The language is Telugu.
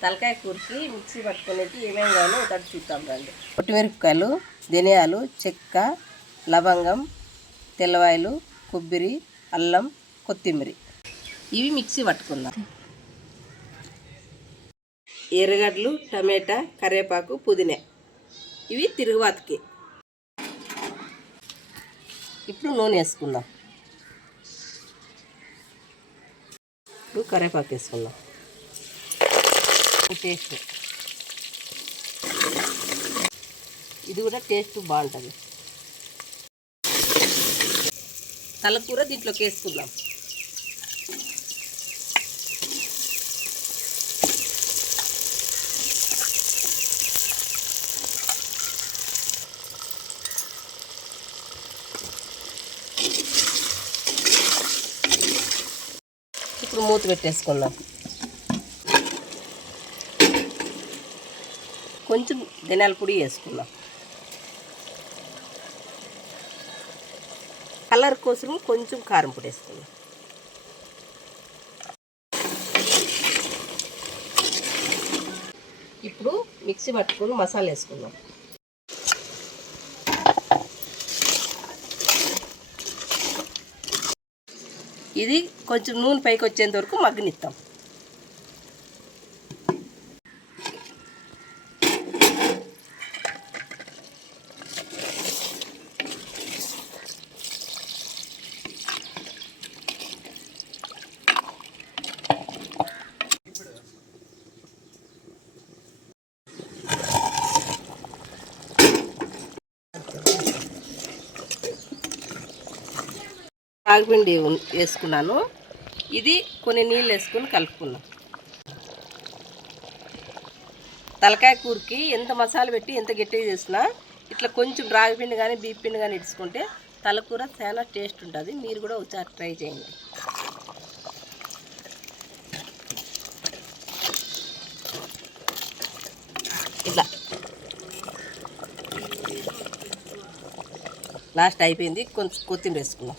తలకాయ కూరకి మిక్సీ పట్టుకునేకి ఏమేమి కావాలో ఒకటి చూద్దాం రండి. పొట్టిమిరపకాయలు, ధనియాలు, చెక్క, లవంగం, తెల్లవాయలు, కొబ్బరి, అల్లం, కొత్తిమీర ఇవి మిక్సీ పట్టుకుందాం. ఎర్రగడ్డలు, టమాటా, కరివేపాకు, పుదీనా ఇవి తిరుగుబాతుకి. ఇప్పుడు నూనె వేసుకుందాం. ఇప్పుడు కరివేపాకు వేసుకుందాం. టేస్ట్ ఇది కూడా టేస్ట్ బాగుంటుంది. తలకూర దీంట్లోకి వేసుకుందాం. ఇప్పుడు మూత పెట్టేసుకుందాం. కొంచెం ధనియాల పొడి వేసుకుందాం. కలర్ కోసం కొంచెం కారం పొడి వేసుకుందాం. ఇప్పుడు మిక్సీ పట్టుకొని మసాలా వేసుకుందాం. ఇది కొంచెం నూనె పైకి వచ్చేంత వరకు మగ్గనిస్తాం. రాగిపిండి వేసుకున్నాను. ఇది కొన్ని నీళ్ళు వేసుకొని కలుపుకున్నాం. తలకాయ కూరకి ఎంత మసాలా పెట్టి ఎంత గట్టిగా చేసినా ఇట్లా కొంచెం రాగిపిండి కానీ బియ్య పిండి కానీ ఇచ్చుకుంటే తలకూర చాలా టేస్ట్ ఉంటుంది. మీరు కూడా ఒకసారి ట్రై చేయండి. ఇట్లా లాస్ట్ అయిపోయింది. కొంచెం కొత్తిమీర వేసుకున్నాం.